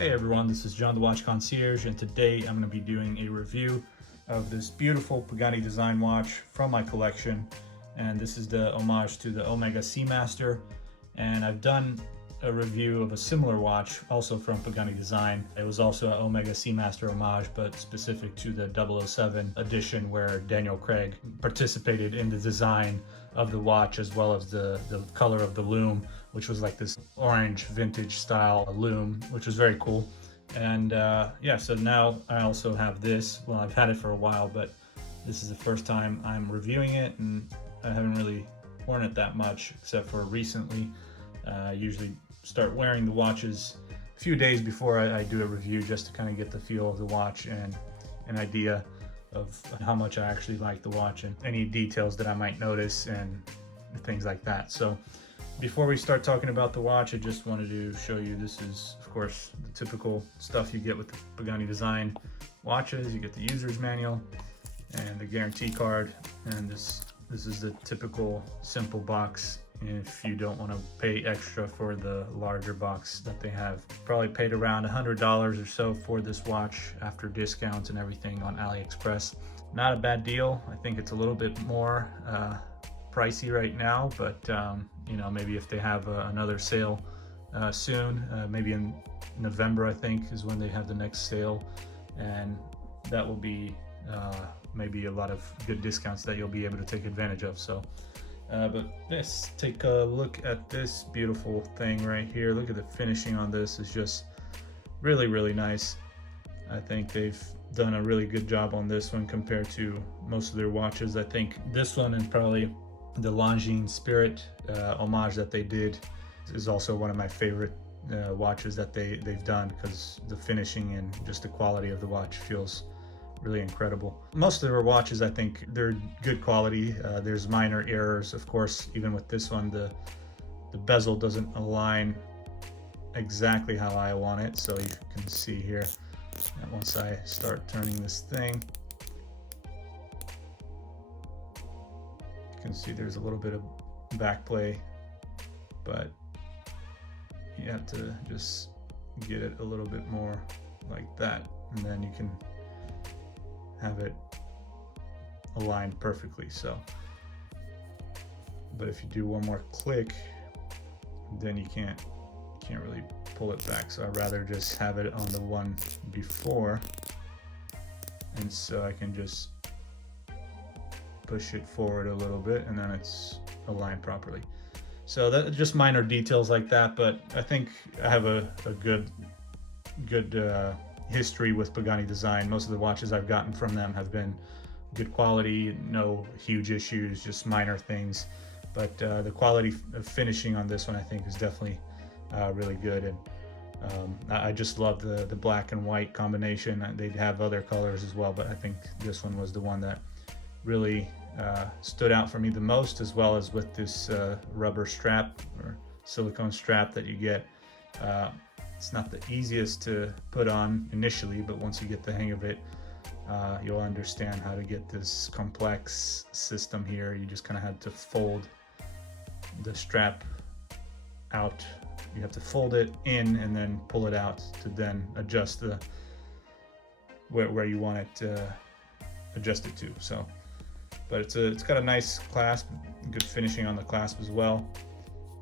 Hey everyone, this is John the Watch Concierge, and today I'm going to be doing a review of this beautiful Pagani Design watch from my collection. And this is the homage to the Omega Seamaster. And I've done a review of a similar watch also from Pagani Design. It was also an Omega Seamaster homage, but specific to the 007 edition where Daniel Craig participated in the design of the watch as well as the color of the lume, which was like this orange vintage style lume, which was very cool. And yeah, so now I also have this. Well, I've had it for a while, but this is the first time I'm reviewing it, and I haven't really worn it that much except for recently. I usually start wearing the watches a few days before I do a review, just to kind of get the feel of the watch and an idea of how much I actually like the watch and any details that I might notice and things like that. So before we start talking about the watch, I just wanted to show you, this is of course the typical stuff you get with the Pagani Design watches. You get the user's manual and the guarantee card, and this is the typical simple box. If you don't want to pay extra for the larger box that they have. Probably paid around $100 or so for this watch after discounts and everything on AliExpress. Not a bad deal. I think it's a little bit more pricey right now, but you know, maybe if they have another sale soon, maybe in November I think is when they have the next sale, and that will be maybe a lot of good discounts that you'll be able to take advantage of. So but let's take a look at this beautiful thing right here. Look at the finishing on this. It's just really nice. I think they've done a really good job on this one compared to most of their watches. I think this one and probably the Longines Spirit homage that they did is also one of my favorite watches that they've done, because the finishing and just the quality of the watch feels really incredible. Most of their watches, I think they're good quality. There's minor errors, of course. Even with this one, the bezel doesn't align exactly how I want it. So you can see here that once I start turning this thing, you can see there's a little bit of back play, but you have to just get it a little bit more like that, and then you can have it aligned perfectly. So, but if you do one more click, then you can't really pull it back. So I'd rather just have it on the one before, and so I can just push it forward a little bit and then it's aligned properly. So that just minor details like that, but I think I have a good history with Pagani Design. Most of the watches I've gotten from them have been good quality, no huge issues, just minor things. But the quality of finishing on this one I think is definitely really good, and I just love the black and white combination. They'd have other colors as well, but I think this one was the one that really stood out for me the most, as well as with this rubber strap or silicone strap that you get. It's not the easiest to put on initially, but once you get the hang of it, you'll understand how to get this complex system here. You just kind of have to fold the strap out. You have to fold it in and then pull it out to then adjust the where you want it adjust it to. So, but it's got a nice clasp, good finishing on the clasp as well,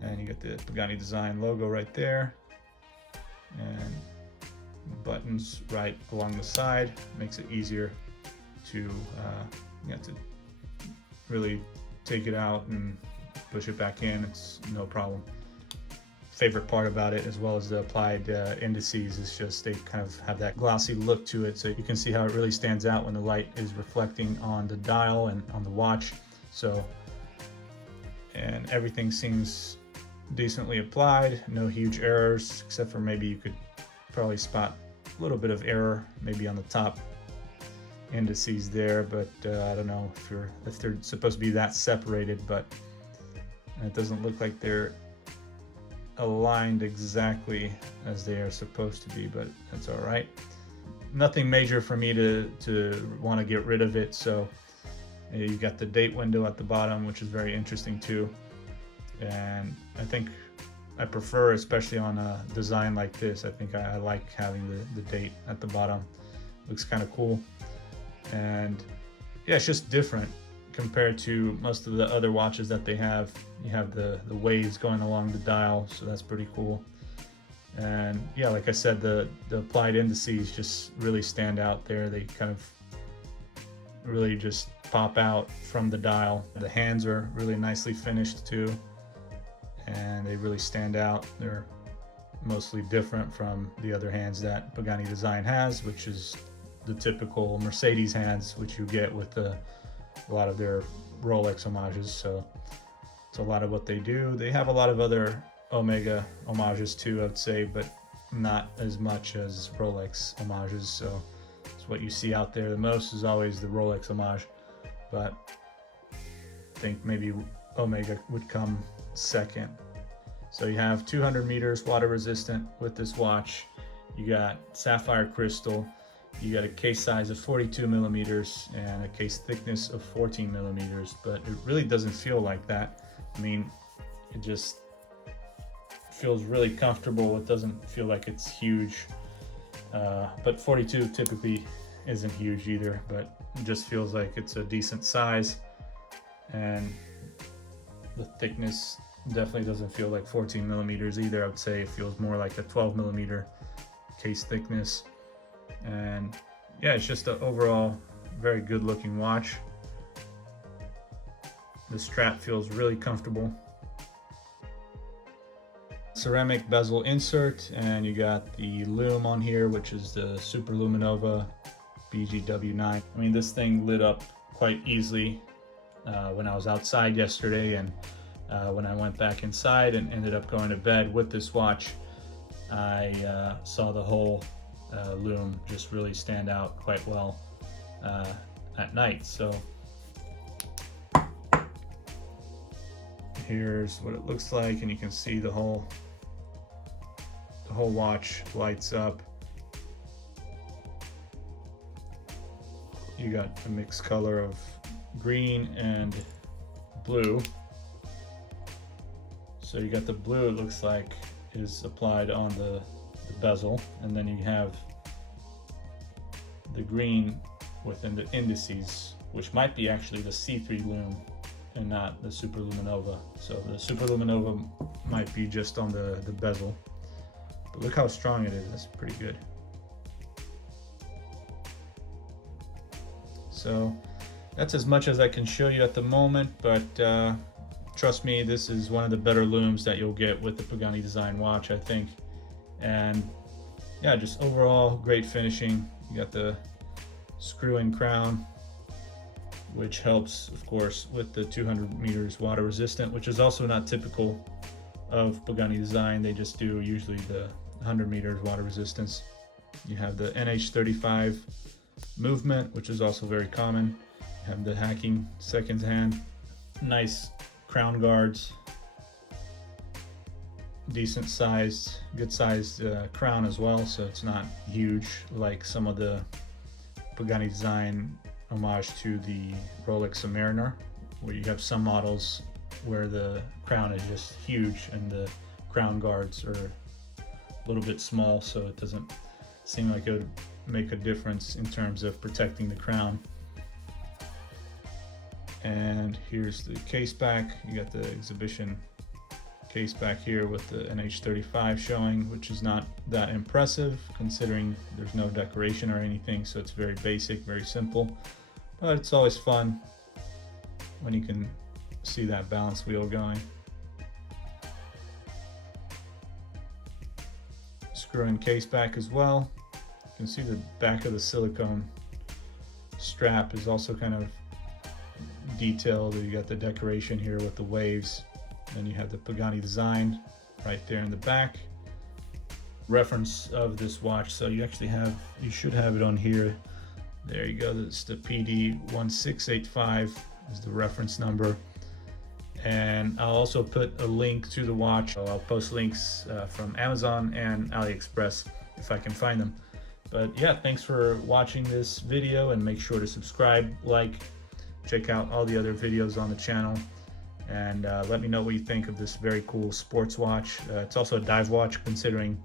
and you get the Pagani Design logo right there, and buttons right along the side. Makes it easier to to really take it out and push it back in. It's no problem. Favorite part about it, as well as the applied indices, is just they kind of have that glossy look to it, so you can see how it really stands out when the light is reflecting on the dial and on the watch. So, and everything seems decently applied, no huge errors, except for maybe you could probably spot a little bit of error maybe on the top indices there, but I don't know if they're supposed to be that separated, but it doesn't look like they're aligned exactly as they are supposed to be, but that's all right. Nothing major for me to want to get rid of it. So you've got the date window at the bottom, which is very interesting too, and I think I prefer, especially on a design like this. I think I like having the date at the bottom. Looks kind of cool. And yeah, it's just different compared to most of the other watches that they have. You have the waves going along the dial, so that's pretty cool. And yeah, like I said, the applied indices just really stand out there. They kind of really just pop out from the dial. The hands are really nicely finished too, and they really stand out. They're mostly different from the other hands that Pagani Design has, which is the typical Mercedes hands, which you get with a lot of their Rolex homages. So it's a lot of what they do. They have a lot of other Omega homages too, I'd say, but not as much as Rolex homages. So it's what you see out there the most is always the Rolex homage, but I think maybe Omega would come second. So you have 200 meters water resistant with this watch. You got sapphire crystal. You got a case size of 42 millimeters and a case thickness of 14 millimeters, but it really doesn't feel like that. I mean, it just feels really comfortable. It doesn't feel like it's huge, but 42 typically isn't huge either, but it just feels like it's a decent size. And the thickness definitely doesn't feel like 14 millimeters either. I would say it feels more like a 12 millimeter case thickness. And yeah, it's just an overall very good looking watch. The strap feels really comfortable. Ceramic bezel insert, and you got the lume on here, which is the Super Luminova BGW9. I mean, this thing lit up quite easily when I was outside yesterday, and when I went back inside and ended up going to bed with this watch, I saw the whole lume just really stand out quite well at night. So here's what it looks like, and you can see the whole watch lights up. You got a mixed color of green and blue. So you got the blue, it looks like, is applied on the bezel, and then you have the green within the indices, which might be actually the C3 lume and not the Super Luminova. So the Super Luminova might be just on the bezel. But look how strong it is. That's pretty good. So that's as much as I can show you at the moment, but trust me, this is one of the better looms that you'll get with the Pagani Design watch, I think. And yeah, just overall great finishing. You got the screw-in crown, which helps, of course, with the 200 meters water resistant, which is also not typical of Pagani Design. They just do usually the 100 meters water resistance. You have the NH35 movement, which is also very common. You have the hacking second hand, nice crown guards, decent sized, good sized crown as well, so it's not huge like some of the Pagani Design homage to the Rolex Submariner, where you have some models where the crown is just huge and the crown guards are a little bit small, so it doesn't seem like it would make a difference in terms of protecting the crown. And here's the case back. You got the exhibition case back here with the NH35 showing, which is not that impressive considering there's no decoration or anything, so it's very basic, very simple, but it's always fun when you can see that balance wheel going. Screw-in case back as well. You can see the back of the silicone strap is also kind of detailed. You got the decoration here with the waves. Then you have the Pagani Design right there in the back. Reference of this watch, so you should have it on here. There you go, that's the PD1685 is the reference number. And I'll also put a link to the watch. So I'll post links from Amazon and AliExpress if I can find them. But yeah, thanks for watching this video, and make sure to subscribe, like, check out all the other videos on the channel. and let me know what you think of this very cool sports watch. It's also a dive watch, considering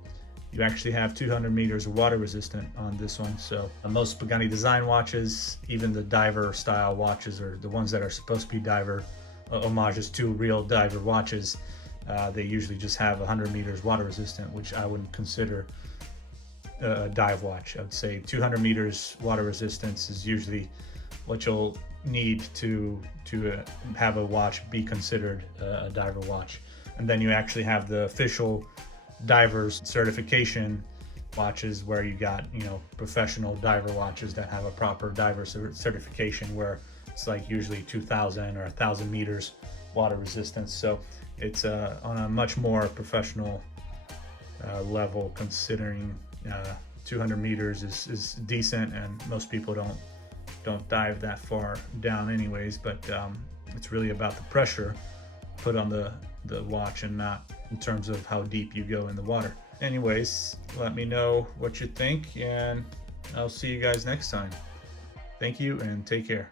you actually have 200 meters of water resistant on this one. So most Pagani Design watches, even the diver style watches, or the ones that are supposed to be diver homages to real diver watches, they usually just have 100 meters water resistant, which I wouldn't consider a dive watch. I would say 200 meters water resistance is usually what you'll need to have a watch be considered a diver watch. And then you actually have the official divers certification watches, where you got, you know, professional diver watches that have a proper diver certification, where it's like usually 2,000 or 1,000 meters water resistance. So it's on a much more professional level, considering 200 meters is decent, and most people don't dive that far down anyways. But it's really about the pressure put on the watch, and not in terms of how deep you go in the water. Anyways, let me know what you think, and I'll see you guys next time. Thank you, and take care.